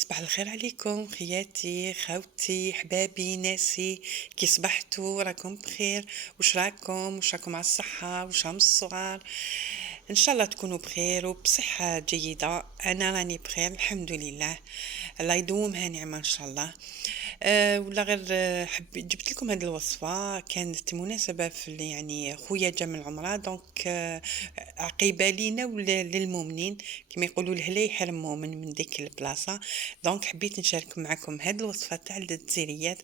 صباح الخير عليكم خياتي خاوتي حبابي ناسي. كي صبحتوا راكم بخير؟ وش راكم على الصحة؟ وش راهم الصغار؟ ان شاء الله تكونوا بخير وبصحة جيدة. انا راني بخير الحمد لله. الله يدومها نعمة ان شاء الله. ولا غير جبت لكم هذه الوصفة، كانت مناسبة في يعني خويا جا من العمرة، دونك عقيبة لينا وللمؤمنين كما يقولوا الهلا يحرم مؤمن من ديك البلاصة. دونك حبيت نشارك معكم هذه الوصفة تاع الجزيريات،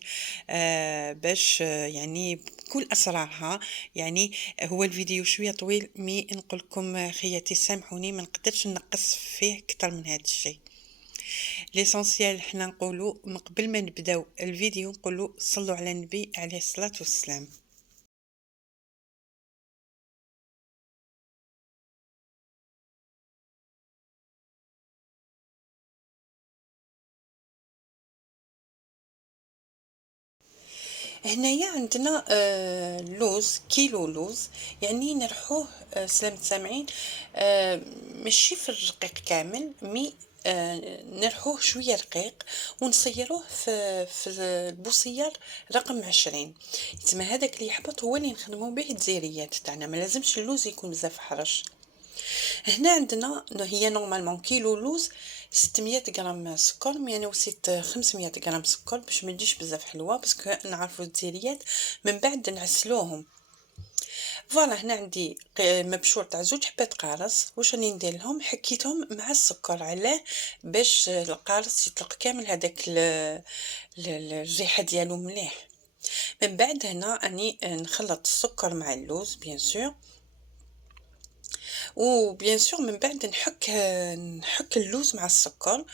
باش يعني بكل اسرارها. يعني هو الفيديو شوية طويل، مي نقول لكم خياتي سامحوني، ما نقدرش نقص فيه اكثر من هذا الشيء. ليسونسيال حنا نقولوا من قبل ما نبداو الفيديو نقولوا صلوا على النبي عليه الصلاة والسلام. هنايا عندنا لوز، كيلو لوز. يعني نرحوه سلامة سامعين، ماشي في الرقيق كامل، مي نرحوه شوية رقيق ونصيروه في البوصيار رقم 20. يتسمى هذاك اللي يحبط هو اللي نخدمو به الدزيريات تاعنا، ما لازمش اللوز يكون بزاف حرش. هنا عندنا هي نورمالمون كيلو لوز 600 غرام سكر، يعني وسيت 500 غرام سكر باش ما تجيش بزاف حلوه، باسكو نعرفوا الجزيريات من بعد نعسلوهم. فوالا هنا عندي مبشور تاع 2 حبات قارص. واش راني ندير لهم؟ حكيتهم مع السكر، علاه؟ باش القارص يطلق كامل هذاك الريحه ديالو مليح. من بعد هنا راني نخلط السكر مع اللوز بيان سور، وبيان سور من بعد نحك اللوز مع السكر.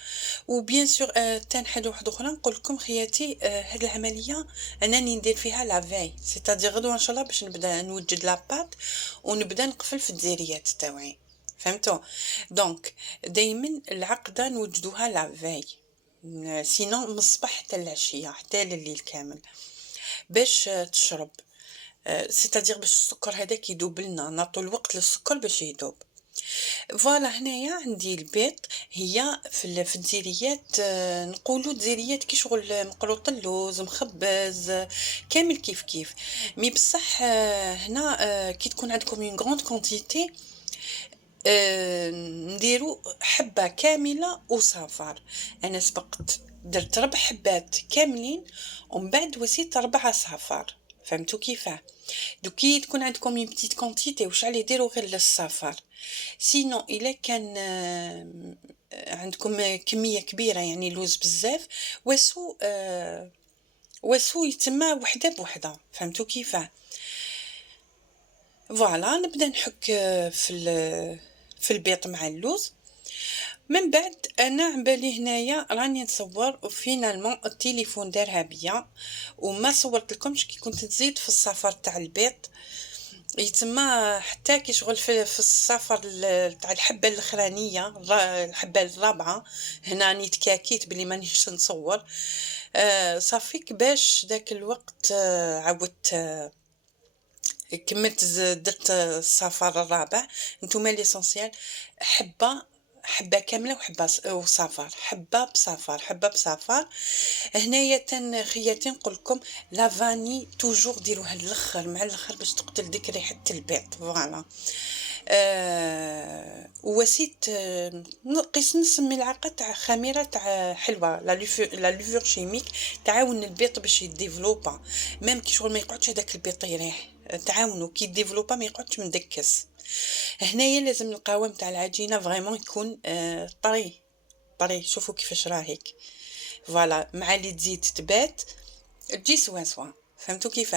وبيان سور تان حاجه واحده اخرى نقول لكم خياتي، هاد العمليه انني ندير فيها لافاي، سيتادير غدوه ان شاء الله باش نبدا نوجد لاباط ونبدا نقفل في الديريات تاعي، فهمتوا؟ دونك دائما العقده نوجدوها لافاي، سينو من الصباح حتى العشيه حتى لليل كامل باش تشرب. سيتادير باش السكر هذاك يذوب لنا، نعطوا الوقت للسكر باش يذوب. فوالا هنايا عندي البيض. هي في الديريات نقولوا ديريات كي شغل مقروط اللوز مخبز، كامل كيف كيف. مي بصح هنا كي تكون عندكم اون غروند كونتيتي، نديرو حبه كامله وصفار. انا سبقت درت 4 حبات كاملين ومن بعد وسيت 4 صفار، فهمتوا كيفاه؟ دوكي تكون عندكم اون بتيت كونتيتي واش عليه ديروا غير للصفار. سينو الا كان عندكم كميه كبيره يعني لوز بزاف، واسو واسو يتما وحده بوحده، فهمتوا كيفاه؟ فوالا نبدا نحك في البيض مع اللوز. من بعد انا عبالي هنايا راني نصور، وفينالمون التليفون دارها بيا وما صورت لكمش كي كنت نزيد في الصفر تاع البيض. يتما حتى كي شغل في السفر تاع الحبه الاخرانيه، الحبه الرابعه، هنا راني تكاكيت بلي مانيش نصور. صافيك باش ذاك الوقت عاودت كملت درت السفر الرابع. نتوما ليسونسيال حبه كامله وحبه وصفر، حبه بصفر حبه بصفر. هنايا خياتي نقول لكم لا فاني توجور ديروها الاخر مع الاخر باش تقتل ديك ريحه البيض. فوالا وسيت نقيس نص ملعقه تاع خميره تاع حلوه، لا لوفور شيميك تعاون البيض باش يديفلوبا، ميم كي شغل ما يقعدش هذاك البيض يريح، تعاونوا كي ديفلوبا ما يقعدش مدكس. هنايا لازم القوام تاع العجينه فريمون يكون طري طري، شوفوا كيفاش راهيك. فوالا مع اللي تزيد تبات تجي سوا سوا، فهمتوا كيف؟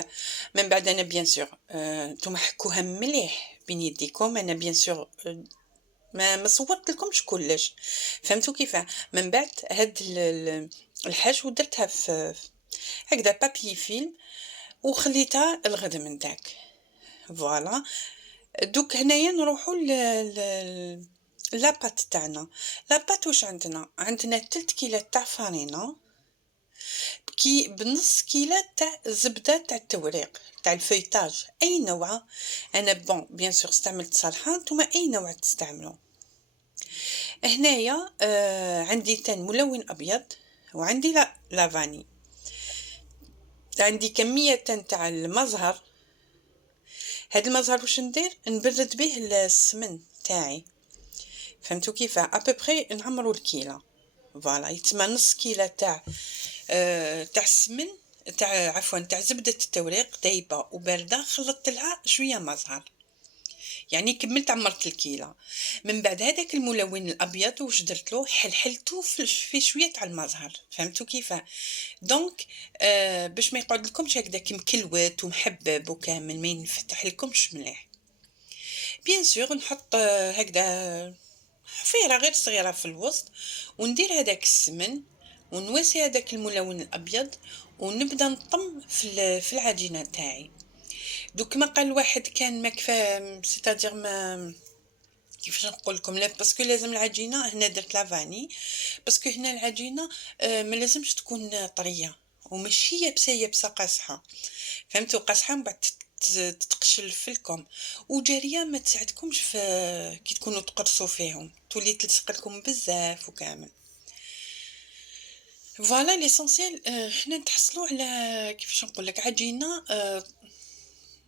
من بعد انا بيان سور نتوما حكوها مليح بين يديكم، انا بيان سور ما صورت لكمش كلش، فهمتوا كيف؟ من بعد هاد الحشو درتها في هكذا بابي فيلم وخليتها الغد من داك. فوالا دوك هنايا نروحوا لاباط تاعنا. لاباط واش عندنا 3 كيلات تاع فارينه، كي بنص كيلو تاع زبده تاع التوريق تاع الفيتاج اي نوع. انا بيان سور استعملت صالحه، نتوما اي نوع تستعملوا. هنايا عندي تان ملون ابيض، وعندي لافاني. عندي كميه تاع المزهر. هاد المزهر واش ندير؟ نبرد به السمن تاعي. فهمتوا كيف؟ ابوبري نعمروا الكيله. فوالا يتسمى نص كيله تاع السمن، عفوا تاع زبده التوريق دايبه وبارده، خلطت لها شويه مزهر، يعني كملت عمرت الكيله. من بعد هذاك الملون الابيض واش درت له؟ حلحلته في شويه تاع المزهر. فهمتوا كيف؟ دونك باش ما يقعد لكمش هكذاك مكلوت ومحبب وكامل، ما ينفتح لكمش مليح. بيان سور نحط هكذا حفيره غير صغيره في الوسط، وندير هذاك السمن ونواسي هذاك الملون الابيض، ونبدا نطم في العجينه تاعي. دوك ما قال واحد كان ما كفاه، سيتادير ما كيفاش نقول لكم، لا باسكو لازم العجينه، هنا درت لافاني باسكو هنا العجينه ما لازمش تكون طريه وماشي يابسه قاصحه. فهمتوا؟ قاصحه من بعد تتقشل في الكم، وجاريه ما تساعدكمش في كي تكونوا تقرصوا فيهم، تولي تلصق لكم بزاف وكامل. فوالا ليسونسيال حنا نتحصلوا على كيفاش نقول لك عجينه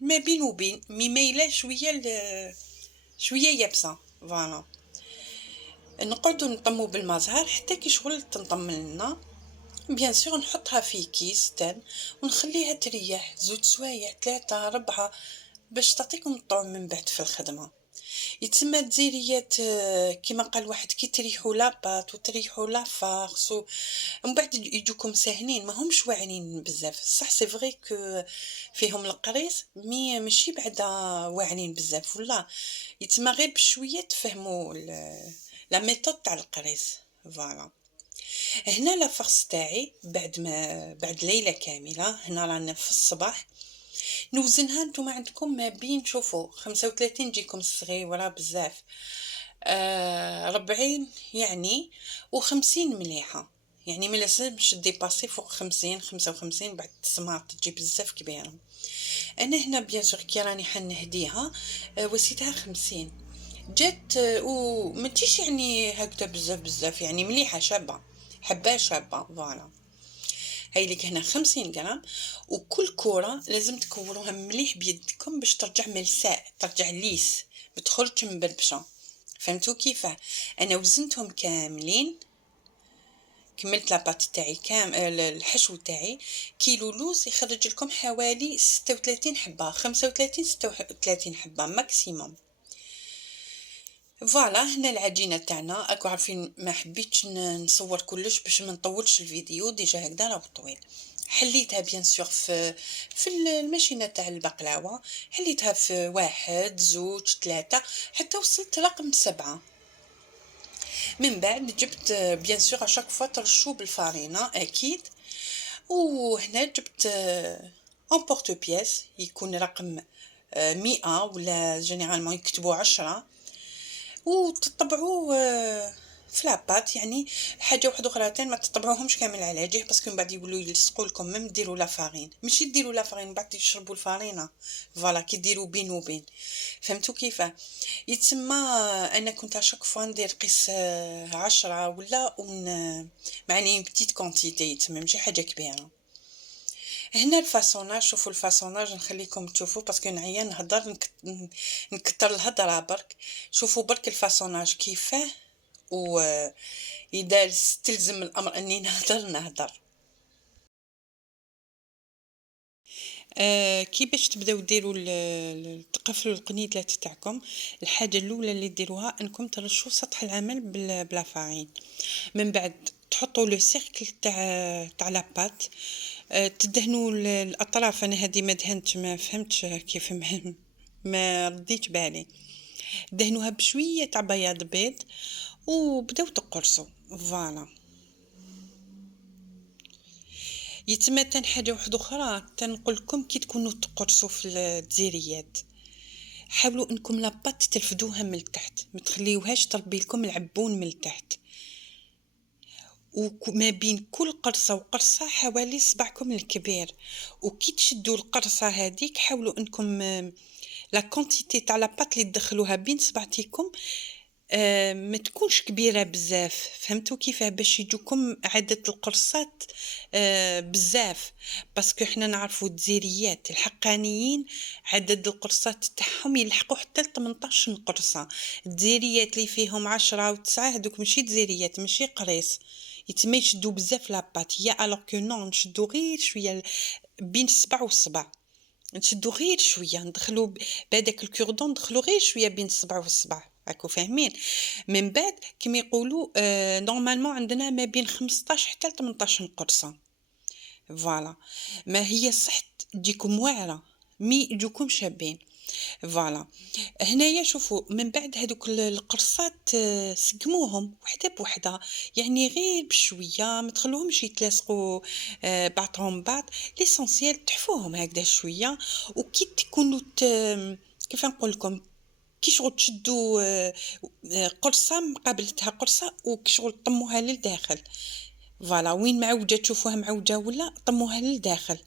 ما بين وبين، مايله شويه يابسه. فوالا نقعدوا نطمو بالمزهر حتى كي شغل تنطم لنا. بيان سور نحطها في كيس تان ونخليها تريح 2 سوايع 3 4 باش تعطيكم الطعم من بعد في الخدمه. يتسمى الجزيريات كما قال واحد كي تريحوا لاباط وتريحوا لا فارس ومن بعد يجوكم ساهلين، ما همش واعرين بزاف. صح سي فري كو فيهم القريص، مي ماشي بعدا واعرين بزاف، ولا يتسمى غير بشويه تفهموا لا ميثود تاع القريص. فوالا هنا لا فرص تاعي بعد ليله كامله، هنا رانا في الصباح نوزنها. نتوما عندكم ما بين، شوفوا 35 تجيكم صغيره بزاف، 40 يعني و50 مليحه، يعني ما لازمش ديباسي فوق 50 55، بعد السماط تجي بزاف كبيره. انا هنا بيان سور كي راني حنهديها وسيتها 50 جات، وما تجيش يعني هكذا بزاف، يعني مليحه شابه، حبه شابه. فوالا هاي لك هنا 50 غرام، وكل كرة لازم تكوروها مليح بيدكم باش ترجع ملساء، ترجع ليس، ما تخرجش مبربشه. فهمتوا كيف؟ انا وزنتهم كاملين، كملت لاباط تاعي الحشو تاعي. كيلو لوز يخرج لكم حوالي 36 حبه، 35 36 حبه ماكسيموم. فوالا هنا العجينه تاعنا اكو عارفين، ما حبيتش نصور كلش باش ما نطولش الفيديو، ديجا هكذا راه طويل. حليتها بيان سور في الماشينه تاع البقلاوه، حليتها في 1 2 3 حتى وصلت رقم 7. من بعد جبت بيان سور اشاك فوا ترشو بالفارينه اكيد، وهنا جبت اون بورتو بياس يكون رقم 100، ولا جينيرالمون يكتبوا 10، وتطبعوا في لاباط. يعني حاجه واحده اخرى تاني، ما تطبعوهمش كامل على جهه باسكو من بعد يقولوا يلصقوا لكم، ميم ديروا لا فارين، ماشي ديروا لا فارين بعد تشربوا الفارينه. فوالا كي ديروا بين وبين. فهمتوا كيف؟ يتسمى انا كنت اشاك فوا ندير قيس 10 ولا معني بتيت كونتيتي، يتسمى ماشي حاجه كبيره. هنا الفاصوناج، شوفوا الفاصوناج نخليكم تشوفوا باسكو نعيا نهضر نكتر الهضره برك. شوفوا برك الفاصوناج كيفاه، و اذا تلزم الامر اني نهضر. كي باش تبداو ديروا تقفلوا القنيدلات تاعكم، الحاجه الاولى اللي ديروها انكم ترشوا سطح العمل بلا فارين. من بعد تحطوا لو سيركل تاع لاباط، تدهنوا الاطراف. انا هذه ما دهنتش، ما فهمتش كيف ما رديت بالي. دهنوها بشويه تاع بياض بيض وبداو تقرصوا. فوالا يتم تان حاجه واحده اخرى تنقول لكم، كي تكونوا تقرصوا في الجزيريات حاولوا انكم لاباط ترفدوها من التحت، ما تخليوهاش تربي لكم العبون من التحت، وما بين كل قرصه وقرصه حوالي صبعكم الكبير. وكي تشدوا القرصه هذيك حاولوا انكم لا كونتيتي تاع لاباط اللي تدخلوها بين صبعتيكم ما تكونش كبيرة بزاف، فهمتوا كيفاه؟ باش يجوكم عدد القرصات بزاف، باسكو حنا نعرفوا الجزيريات الحقانيين عدد القرصات تاعهم يلحقوا حتى ل18 قرصة. الجزيريات اللي فيهم 10 و9 هذوك ماشي جزيريات، ماشي قريص، يتما يشدوا بزاف لاباط. هي الوغ كو نون نشدوا غير شويه بين الصبع والصبع، نشدو غير شويه، ندخلو بهداك الكوردون ندخلو غير شويه بين الصبع والصبع، راكو فاهمين؟ من بعد كيما يقولوا نورمالمون عندنا ما بين 15 حتى ل 18 قرصه. فوالا، ما هي صح تجيكم واعره مي يجوكم شابين. فوالا، هنايا شوفوا من بعد هذوك القرصات سقموهم وحده بوحده، يعني غير بشويه، ما تخلوهمش يتلاصقوا بعضهم بعض. ليسونسيال تحفوهم هكذا شويه، وكي تكونوا كيف نقول لكم، كي شغل تشدوا قرصه مقابلتها قرصه، وكي شغل طموها للداخل. فوالا، وين معوجه تشوفوها معوجه ولا طموها للداخل،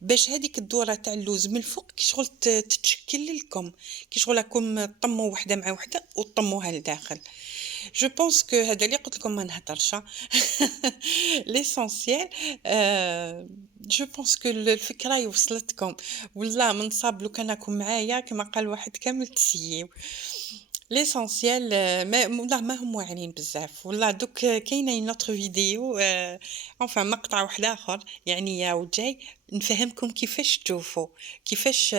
باش هذيك الدوره تاع اللوز من الفوق كي شغل تتشكل لكم، كي شغل راكم طموا وحده مع وحده وطموها لداخل. جو بونس كو هذا اللي قلت لكم ما نهضرش. ليسونسيال جو بونس كو الفكره وصلتكم، والله من صاب لو كان راكم معايا كما قال واحد كامل تسييو. ليسونسيال ما والله ما هم واعرين بزاف، والله دوك كاينه نوتر فيديو enfin مقطع واحد اخر يعني يا وجاي نفهمكم كيفاش تشوفوا كيفاش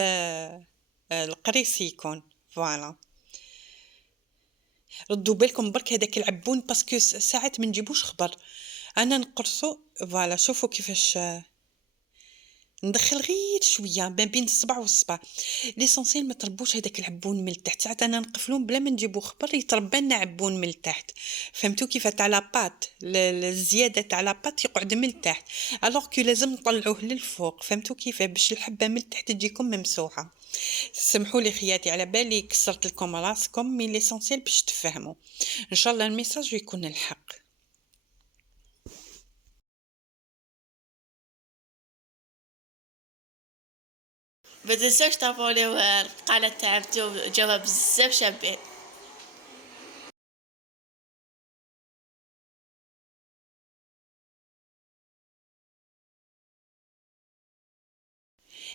القريص يكون. فوالا، ردوا بالكم برك هذاك العبون باسكو ساعات ما نجيبوش خبر انا نقرصو. فوالا شوفوا كيفاش ندخل غير شويه ما بين الصبع والصبع. ليسونسيال ما تربوش هذاك العبون من التحت، ساعات انا نقفلون بلا ما نجيبو خبر يتربى لنا عبون من التحت. فهمتوا كيف تاع لاباط الزياده تاع لاباط يقعد من التحت، الوغ كو لازم نطلعوه للفوق. فهمتوا كيف باش الحبه من التحت تجيكم ممسوحه. سمحوا لي خياتي على بالي كسرت لكم راسكم، مي ليسونسيال باش تفهموا. ان شاء الله الميساج يكون الحق. بتنساش تابعوني القناة تاعتي وجواب بزاف شابين.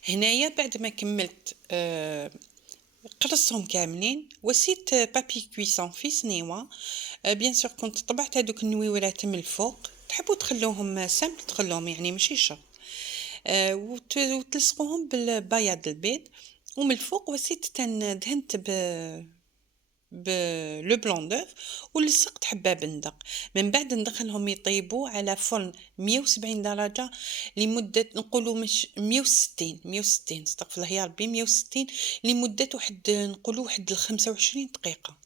هنايا بعد ما كملت قرصهم كاملين وسيت بابي كويسون في سنيوه. بيان سور كنت طبعت هذوك النويورات من الفوق، تحبوا تخلوهم سامبل تخلوهم يعني ماشي شرط، وتلصقوهم بالبياض البيض، ومن الفوق وسيت دهنت لو بلون دوف ولصقت حبه بندق. من بعد ندخلهم يطيبوا على فرن 170 درجه لمده نقولوا مش 160 استغفر الله يا ربي 160 لمده واحد نقولوا واحد 25 دقيقه،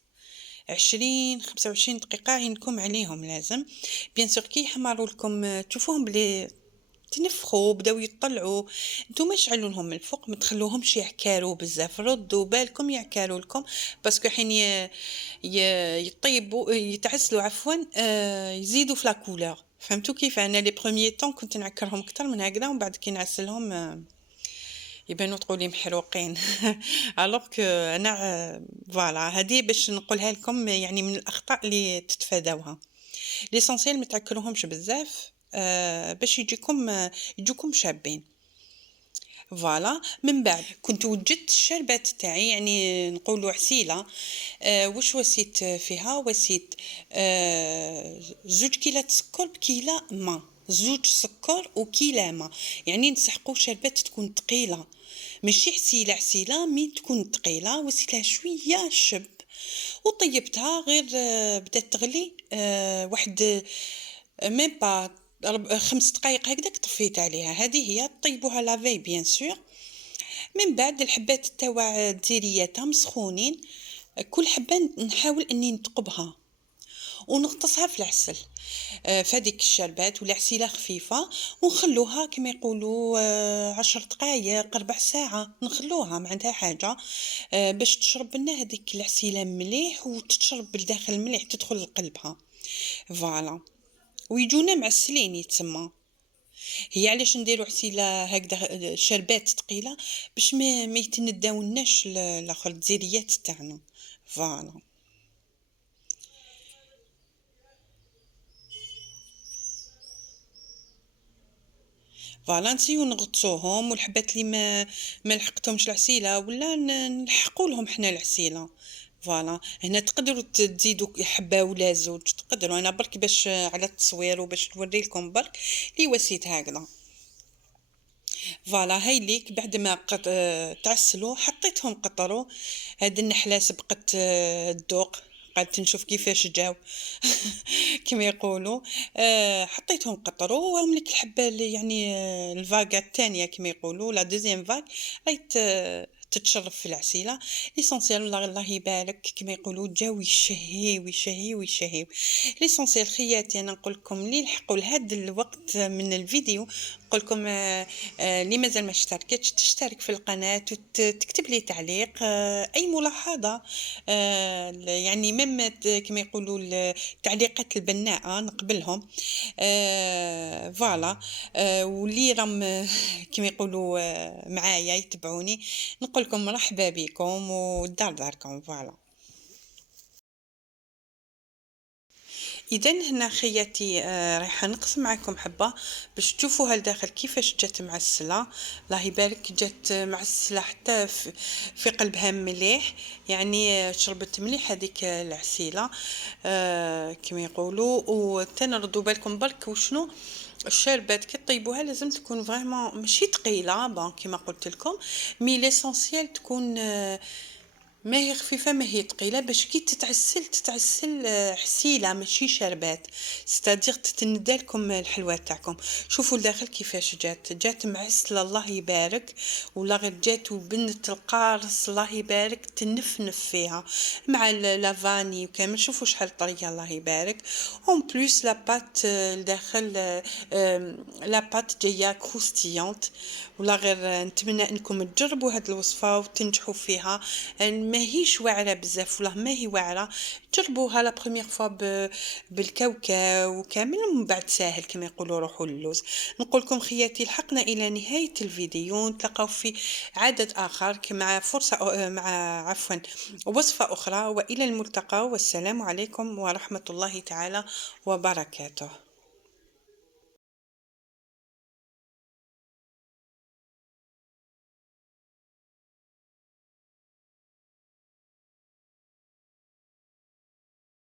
25 دقيقه عينكم عليهم لازم. بيان سور كي يحمروا لكم تشوفوهم بلي تنفخوا بداو يطلعوا، نتوما شعلوا لهم من الفوق، ما تخلوهمش يعكاروا بزاف، ردوا بالكم يعكاروا لكم باسكو حين يطيبوا يتعسلوا عفوا يزيدوا في لا كولور. فهمتوا كيف؟ انا لي بروميي طون كنت نعكرهم اكثر من هكذا، ومن بعد كي نعسلهم يبانوا تقولي محروقين. الوغ كو انا فوالا هذه باش نقولها لكم يعني من الاخطاء اللي تتفاداوها. ليسونسيال ما تعكروهمش بزاف باش يجوكم شابين. فوالا، من بعد كنت وجدت الشربات تاعي يعني نقولوا عسيله. واش وسيت فيها؟ وسيت 2 كيلات سكر بكيله ما، 2 سكر وكيله ما، يعني نسحقوا شربات تكون ثقيله ماشي عسيله مي تكون ثقيله. وسيتها شويه شب وطيبتها غير بدات تغلي واحد ميم با 5 دقائق هكذاك طفيت عليها. هذه هي طيبوها لافي بيان سور. من بعد الحبات تاع الديريات مسخونين، كل حبه نحاول اني نثقبها ونغطسها في العسل فهذيك الشربات ولا عسيله خفيفه، ونخلوها كما يقولوا 10 دقائق 4 ساعة نخلوها ما عندها حاجه باش تشرب لنا هذيك العسيله مليح وتتشرب بالداخل مليح تدخل لقلبها. فوالا، ويجونا معسلين يتسمى. هي علاش نديرو عسيله هكذا شربات ثقيله باش ما يتنداولناش الاخر الجزيريات تاعنا. فوالا. فوالا نسيو نغطسوهم، والحبات اللي ما لحقتهمش العسيله ولا نلحقوا لهم حنا العسيله. فوالا هنا تقدروا تزيدوا حبه ولا زوج، تقدروا. انا برك باش على التصوير وباش نوري لكم برك لي وسيت هكذا. فوالا هاي ليك بعد ما تعسلوا حطيتهم قطروا. هاد النحله سبقت الذوق، قعدت نشوف كيفاش جاو كما يقولوا. حطيتهم قطروا وهم لك الحبه اللي يعني الفاغا الثانيه كما يقولوا لا دوزيام فاغ راهي تتشرب في العسيله. ليسونسيال الله يبارك كما يقولوا جاو يشهيو يشهيو يشهيو. ليسونسيال خياتي انا نقول لكم اللي لحقوا لهذا الوقت من الفيديو نقول لكم اللي مازال ما اشتركتش تشترك في القناه وتكتب لي تعليق، اي ملاحظه، يعني مما كما يقولوا التعليقات البناءه نقبلهم. فوالا. واللي راهم كما يقولوا معايا يتبعوني نقول لكم مرحبا بكم والدار داركم. فوالا. اذا هنا خياتي رايحه نقسم معكم حبه باش تشوفوها لداخل كيفاش جات معسله. الله يبارك جات معسله حتى في قلبها مليح، يعني شربت مليح هذيك العسيله كما يقولوا. وتنردوا بالكم برك وشنو الشربات كي طيبوها لازم تكون فريمون ماشي ثقيله بون كما قلت لكم، مي ليسونسيال تكون ما هي خفيفه ما هي ثقيله باش كي تتعسل حسيله ماشي شربات، ستادير تتندالكم الحلوه تاعكم. شوفوا الداخل كيفاش جات معسله الله يبارك، ولا غير جات وبنت القارص الله يبارك تنفنف فيها مع لافاني وكامل. شوفوا شحال طريه الله يبارك. اون بليس لا بات الداخل لا بات جايه كروستيونت. ولا غير نتمنى انكم تجربوا هاد الوصفه وتنجحوا فيها. ماهيش واعره بزاف ولا ما هي واعره، جربوها لا بروميير فوا بالكاوكاو وكامل ومن بعد ساهل كما يقولوا روحوا للوز. نقول لكم خياتي لحقنا الى نهايه الفيديو، نتلاقاو في عدد اخر مع فرصه مع عفوا وصفه اخرى، والى الملتقى والسلام عليكم ورحمه الله تعالى وبركاته.